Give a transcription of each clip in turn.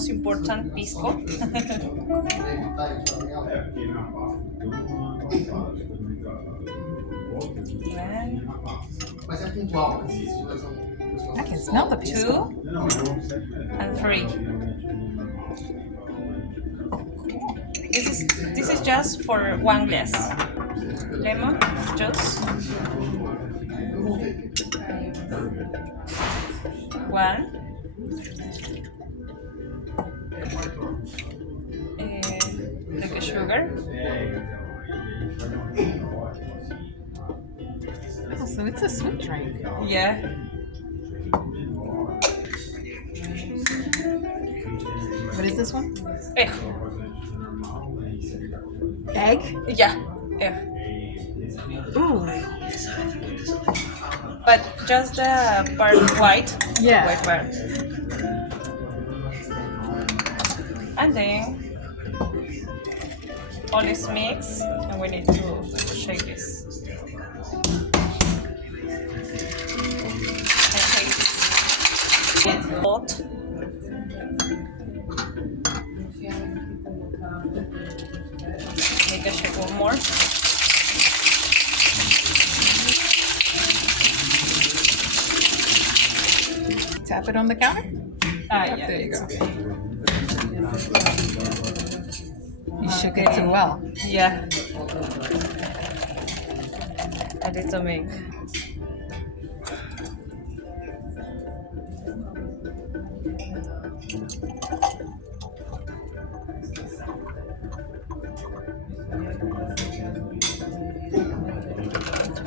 most important, Pisco. I can smell the pisco. 2 and 3. This is just for 1 glass. Lemon juice. 1. Like sugar. Oh, so it's a sweet drink. Yeah. What is this one? Egg. Egg? Yeah. Egg. Ooh. But just the part white. Yeah. White part. And then all is mixed, and we need to shake this. And shake this. Get hot. Make a shake one more. Tap it on the counter? Yeah. There you go. Okay. You shook it too well. Yeah. A little milk.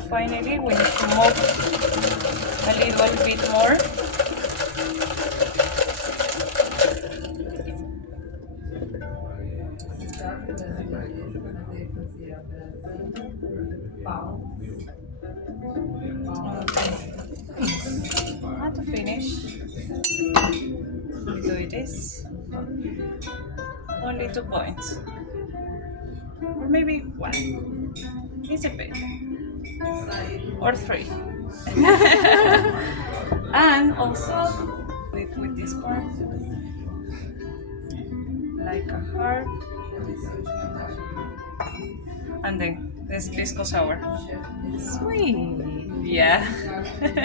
Finally, we need to move a little bit more. To finish, we do this. Only 2 points, or maybe 1. It's a bit, or 3. And also with this part, like a heart, and then this Pisco Sour. Sweet. Yeah.